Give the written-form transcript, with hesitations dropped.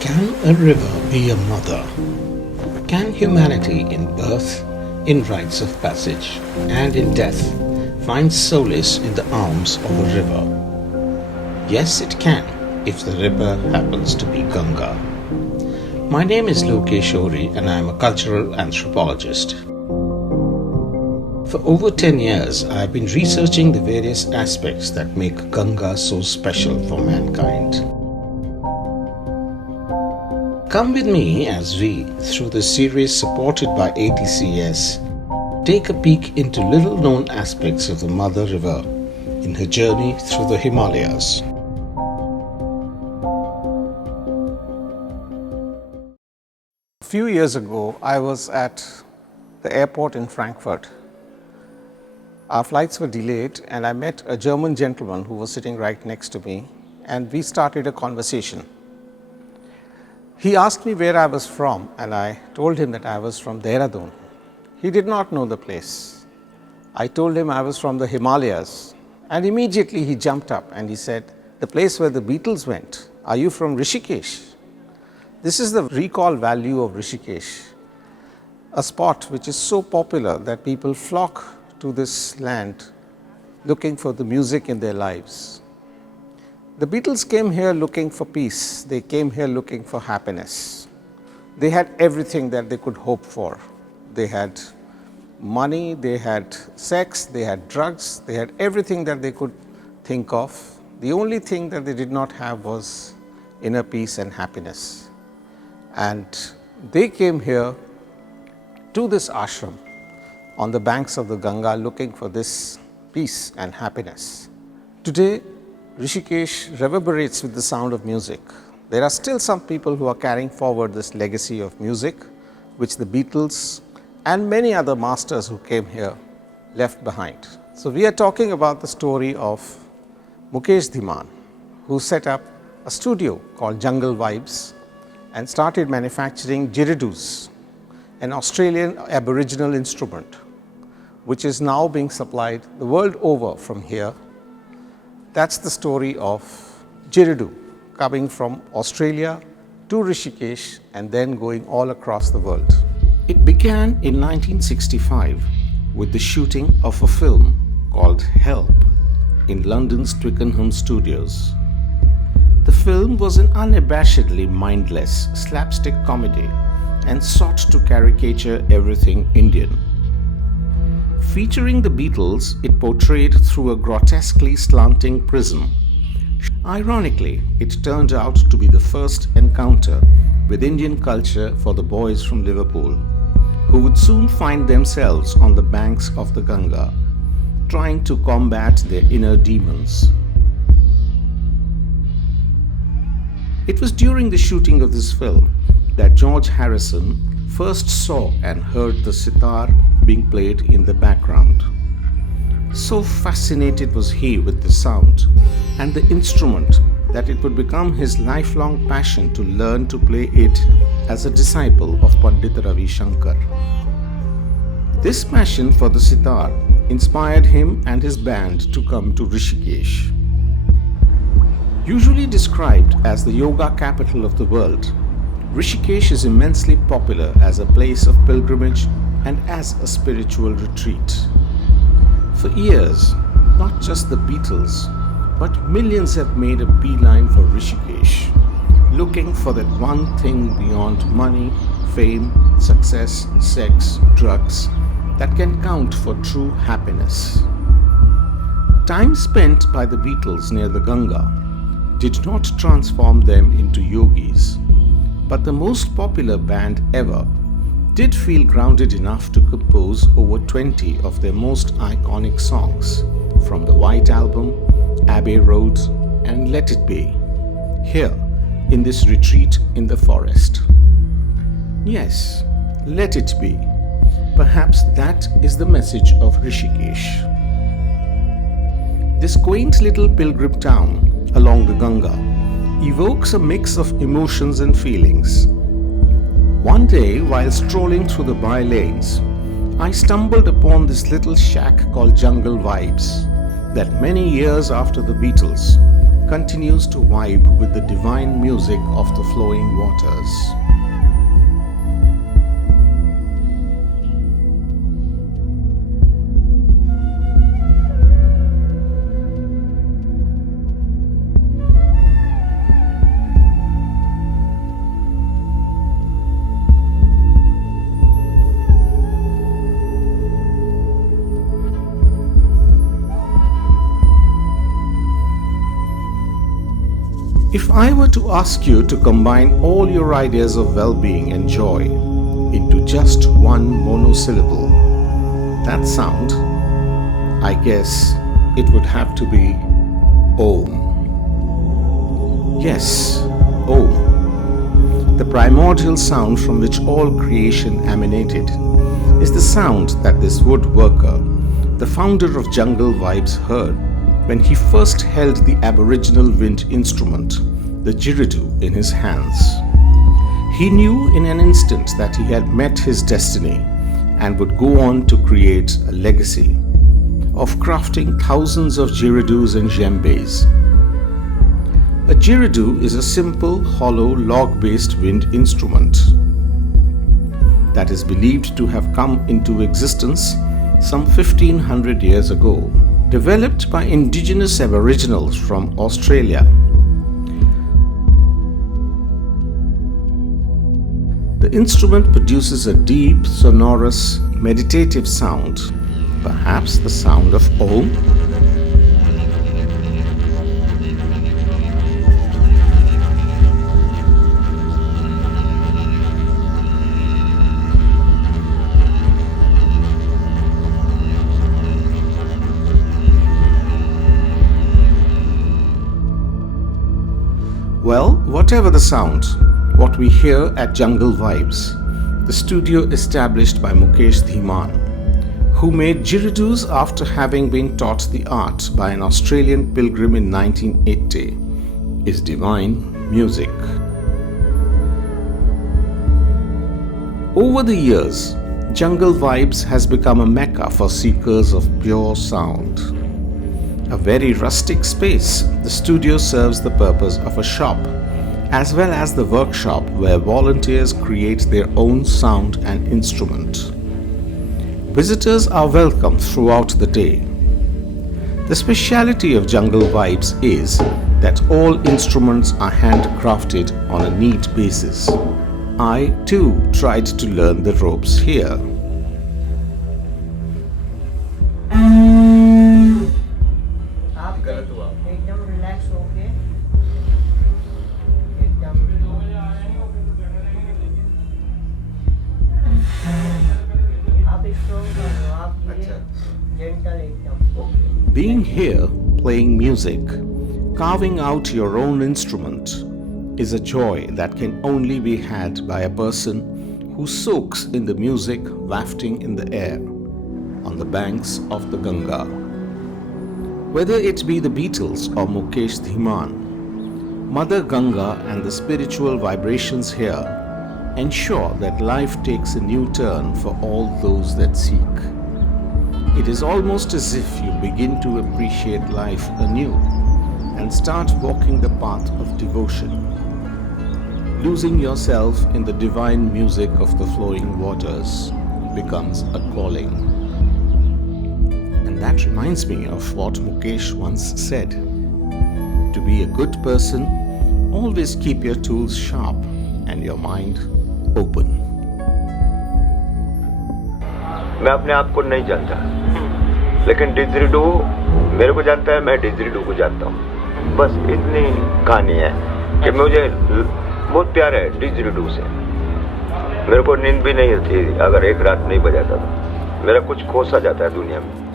Can a river be a mother? Can humanity in birth, in rites of passage, and in death find solace in the arms of a river? Yes, it can, if the river happens to be Ganga. My name is Lokesh Ori and I am a cultural anthropologist. For over 10 years, I have been researching the various aspects that make Ganga so special for mankind. Come with me as we, through the series supported by ATCS, take a peek into little-known aspects of the Mother River in her journey through the Himalayas. A few years ago, I was at the airport in Frankfurt. Our flights were delayed and I met a German gentleman who was sitting right next to me, and we started a conversation. He asked me where I was from and I told him that I was from Dehradun. He did not know the place. I told him I was from the Himalayas, and immediately he jumped up and he said, "The place where the Beatles went, are you from Rishikesh?" This is the recall value of Rishikesh, a spot which is so popular that people flock to this land looking for the music in their lives. The Beatles came here looking for peace. They came here looking for happiness. They had everything that they could hope for. They had money, they had sex, they had drugs, they had everything that they could think of. The only thing that they did not have was inner peace and happiness. And they came here to this ashram on the banks of the Ganga looking for this peace and happiness. Today, Rishikesh reverberates with the sound of music. There are still some people who are carrying forward this legacy of music, which the Beatles and many other masters who came here left behind. So we are talking about the story of Mukesh Dhiman, who set up a studio called Jungle Vibes and started manufacturing didgeridoos, an Australian Aboriginal instrument, which is now being supplied the world over from here. That's the story of didgeridoo, coming from Australia to Rishikesh and then going all across the world. It began in 1965 with the shooting of a film called Help in London's Twickenham studios. The film was an unabashedly mindless slapstick comedy and sought to caricature everything Indian. Featuring the Beatles, it portrayed through a grotesquely slanting prism. Ironically, it turned out to be the first encounter with Indian culture for the boys from Liverpool, who would soon find themselves on the banks of the Ganga, trying to combat their inner demons. It was during the shooting of this film that George Harrison first saw and heard the sitar being played in the background. So fascinated was he with the sound and the instrument that it would become his lifelong passion to learn to play it as a disciple of Pandit Ravi Shankar. This passion for the sitar inspired him and his band to come to Rishikesh. Usually described as the yoga capital of the world, Rishikesh is immensely popular as a place of pilgrimage and as a spiritual retreat. For years, not just the Beatles, but millions have made a beeline for Rishikesh, looking for that one thing beyond money, fame, success, sex, drugs that can count for true happiness. Time spent by the Beatles near the Ganga did not transform them into yogis, but the most popular band ever did feel grounded enough to compose over 20 of their most iconic songs from the White Album, Abbey Road, and Let It Be, here in this retreat in the forest. Yes, let it be. Perhaps that is the message of Rishikesh. This quaint little pilgrim town along the Ganga evokes a mix of emotions and feelings. One day, while strolling through the by lanes, I stumbled upon this little shack called Jungle Vibes that many years after the Beatles continues to vibe with the divine music of the flowing waters. If I were to ask you to combine all your ideas of well-being and joy into just one monosyllable, that sound, I guess it would have to be Om. Yes, Om. The primordial sound from which all creation emanated is the sound that this woodworker, the founder of Jungle Vibes, heard when he first held the aboriginal wind instrument, the didgeridoo, in his hands. He knew in an instant that he had met his destiny and would go on to create a legacy of crafting thousands of didgeridoos and djembes. A didgeridoo is a simple, hollow, log-based wind instrument that is believed to have come into existence some 1500 years ago, developed by indigenous aboriginals from Australia. The instrument produces a deep, sonorous, meditative sound, perhaps the sound of Om. Well, whatever the sound, what we hear at Jungle Vibes, the studio established by Mukesh Dhiman, who made didgeridoos after having been taught the art by an Australian pilgrim in 1980, is divine music. Over the years, Jungle Vibes has become a mecca for seekers of pure sound. A very rustic space, the studio serves the purpose of a shop, as well as the workshop where volunteers create their own sound and instrument. Visitors are welcome throughout the day. The speciality of Jungle Vibes is that all instruments are handcrafted on a neat basis. I too tried to learn the ropes here. एकदम relax होके एकदम आप strong कर लो, आप ये gentle एकदम. Being here, playing music, carving out your own instrument is a joy that can only be had by a person who soaks in the music wafting in the air on the banks of the Ganga. Whether it be the Beatles or Mukesh Dhiman, Mother Ganga and the spiritual vibrations here ensure that life takes a new turn for all those that seek. It is almost as if you begin to appreciate life anew and start walking the path of devotion, losing yourself in the divine music of the flowing waters becomes a calling. And that reminds me of what Mukesh once said. To be a good person, always keep your tools sharp and your mind open. मैं अपने आप को नहीं जानता, लेकिन डिजरीडू मेरे को जानता है, मैं डिजरीडू को जानता हूँ. बस इतनी कहानी है कि मुझे बहुत प्यार है डिजरीडू से. मेरे को नींद भी नहीं होती अगर एक रात नहीं बजाता तो. मेरा कुछ खो सा जाता है दुनिया में.